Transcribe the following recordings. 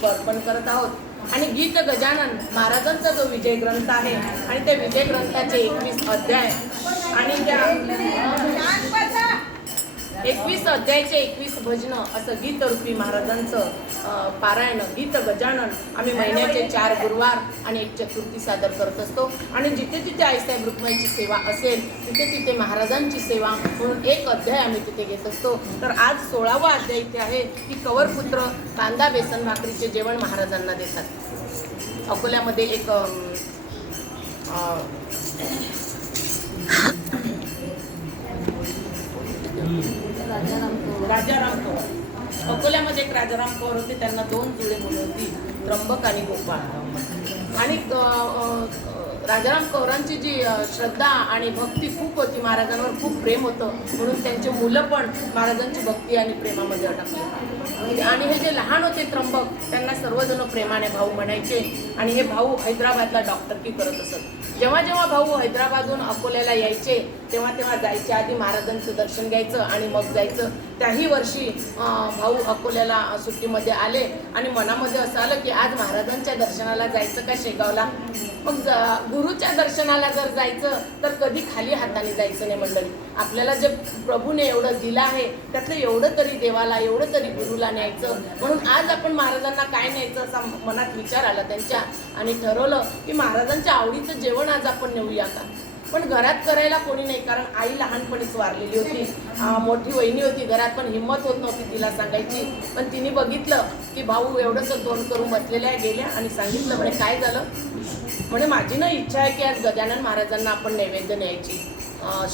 पुष्प अर्पण करत आहोत. आणि गीत गजानन महाराजांचा जो विजय ग्रंथ आहे आणि त्या विजय ग्रंथाचे एकवीस अध्याय. आणि त्या एकवीस अध्यायचे एकवीस भजनं असं गीतरूपी महाराजांचं पारायण गीत गजानन. आम्ही महिन्याचे चार गुरुवार आणि एक चतुर्थी सादर करत असतो. आणि जिथे जिथे आईसाहेब रुक्माईची सेवा असेल तिथे तिथे महाराजांची सेवा म्हणून एक अध्याय आम्ही तिथे घेत असतो. तर आज सोळावा अध्याय इथे आहे की कवरपुत्र कांदा बेसन भाकरीचे जेवण महाराजांना देतात. अकोल्यामध्ये एक राजाराम कौर अकोल्यामध्ये एक राजाराम कौर होते त्यांना दोन जुळे मुलं होती त्र्यंबक आणि गोपाळ. आणि राजाराम कौरांची जी श्रद्धा आणि भक्ती खूप होती महाराजांवर खूप प्रेम होतं म्हणून त्यांची मुलं पण महाराजांची भक्ती आणि प्रेमामध्ये अडकले. आणि हे जे लहान होते त्र्यंबक त्यांना सर्वजण प्रेमाने भाऊ म्हणायचे आणि हे भाऊ हैदराबादला डॉक्टरकी करत असत. जेव्हा जेव्हा भाऊ हैदराबादहून अकोल्याला यायचे तेव्हा तेव्हा जायच्या आधी महाराजांचं दर्शन घ्यायचं आणि मग जायचं. त्याही वर्षी भाऊ अकोल्याला सुट्टीमध्ये आले आणि मनामध्ये असं आलं की आज महाराजांच्या दर्शनाला जायचं का शेगावला? मग गुरुच्या दर्शनाला जर जायचं तर कधी खाली हाताने जायचं नाही मंडळी. आपल्याला जे प्रभूने एवढं दिलं आहे त्यातलं एवढं तरी देवाला एवढं तरी गुरुला न्यायचं. म्हणून आज आपण महाराजांना काय न्यायचं असा मनात विचार आला त्यांच्या आणि ठरवलं की महाराजांच्या आवडीचं जेवण आज आपण नेऊया का? पण घरात करायला कोणी नाही कारण आई लहानपणीच वारलेली होती. मोठी वहिनी होती घरात पण हिंमत होत नव्हती तिला सांगायची. पण तिने बघितलं की भाऊ एवढंसं दोन करून बसलेल्या गेल्या आणि सांगितलं म्हणे काय झालं? म्हणे माझी ना इच्छा आहे की आज गजानन महाराजांना आपण नैवेद्य न्यायची.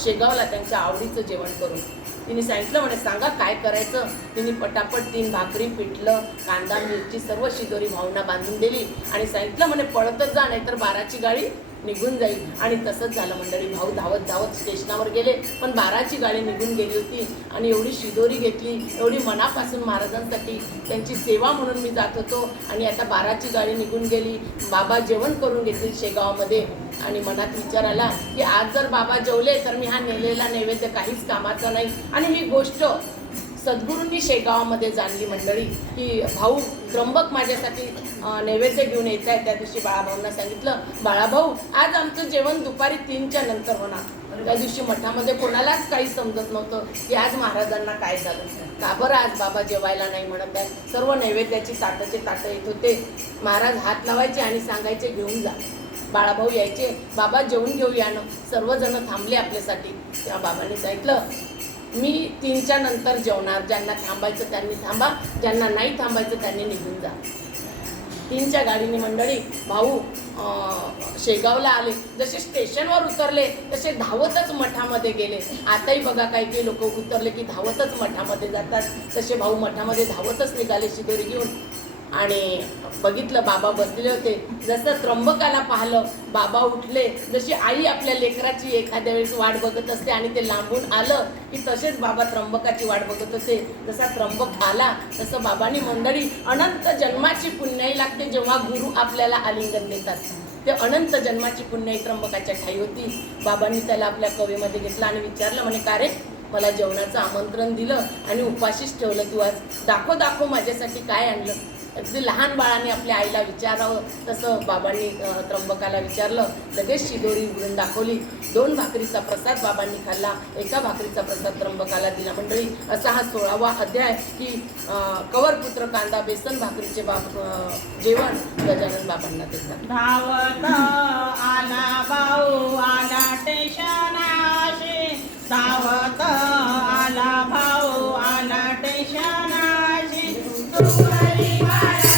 शेगावला त्यांच्या आवडीचं जेवण करून. तिने सांगितलं म्हणे सांगा काय करायचं? तिने पटापट तीन भाकरी पिठलं कांदा मिरची सर्व शिदोरी भावना बांधून दिली आणि सांगितलं म्हणे पळतच जा नाहीतर बाराची गाडी निघून जाईल. आणि तसंच झालं मंडळी. भाऊ धावत धावत स्टेशनावर गेले पण बाराची गाडी निघून गेली होती आणि एवढी शिदोरी घेतली एवढी मनापासून महाराजांसाठी त्यांची सेवा म्हणून मी जात होतो आणि आता बाराची गाडी निघून गेली. बाबा जेवण करून घेतील शेगावमध्ये. आणि मनात विचार आला की आज जर बाबा जेवले तर मी हा नेलेला नैवेद्य काहीच कामाचा नाही. आणि ही गोष्ट सद्गुरूंनी शेगावामध्ये जाणली मंडळी. की भाऊ त्र्यंबक माझ्यासाठी नैवेद्य घेऊन येत आहे त्या दिवशी बाळाभाऊंना सांगितलं बाळाभाऊ आज आमचं जेवण दुपारी तीनच्या नंतर होणार. त्या दिवशी मठामध्ये कोणालाच काही समजत नव्हतं की आज महाराजांना काय झालं. का बरं आज बाबा जेवायला नाही म्हणत आहे सर्व नैवेद्याची ताटाचे ताटं येत होते. महाराज हात लावायचे आणि सांगायचे घेऊन जा. बाळाभाऊ यायचे. बाबा जेवून घेऊ यानं सर्वजण थांबले आपल्यासाठी. तेव्हा बाबांनी सांगितलं मी तीनच्या नंतर जेवणार ज्यांना थांबायचं त्यांनी थांबा ज्यांना नाही थांबायचं त्यांनी निघून जा. तीनच्या गाडीने मंडळी भाऊ शेगावला आले जसे स्टेशनवर उतरले तसे धावतच मठामध्ये गेले. आताही बघा काही काही लोक उतरले की धावतच मठामध्ये जातात. तसे भाऊ मठामध्ये धावतच निघाले शिदोरी घेऊन. आणि बघितलं बाबा बसलेले होते. जसं त्र्यंबकाला पाहिलं बाबा उठले. जशी आई आपल्या लेकराची एखाद्या वेळेस वाट बघत असते आणि ते लांबून आलं की तसेच बाबा त्र्यंबकाची वाट बघत होते. जसा त्र्यंबक आला तसं बाबांनी मंडळी अनंत जन्माची पुण्याई लागते जेव्हा गुरु आपल्याला आलिंगन देतात. ते अनंत जन्माची पुण्याई त्र्यंबकाच्या ठाई होती. बाबांनी त्याला आपल्या कवेमध्ये घेतलं आणि विचारलं म्हणे का रे? मला जेवणाचं आमंत्रण दिलं आणि उपाशीच ठेवलं तू आज. दाखव दाखव माझ्यासाठी काय आणलं. अगदी लहान बाळाने आपल्या आईला विचारावं तसं बाबांनी त्र्यंबकाला विचारलं लगेच शिदोरी उघडून दाखवली. दोन भाकरीचा प्रसाद बाबांनी खाल्ला एका भाकरीचा प्रसाद त्र्यंबकाला दिला. मंडळी असा हा सोळावा अध्याय की कवरपुत्र कांदा बेसन भाकरीचे बाब जेवण गजानन बाबांना देतात. तुम्हारी बात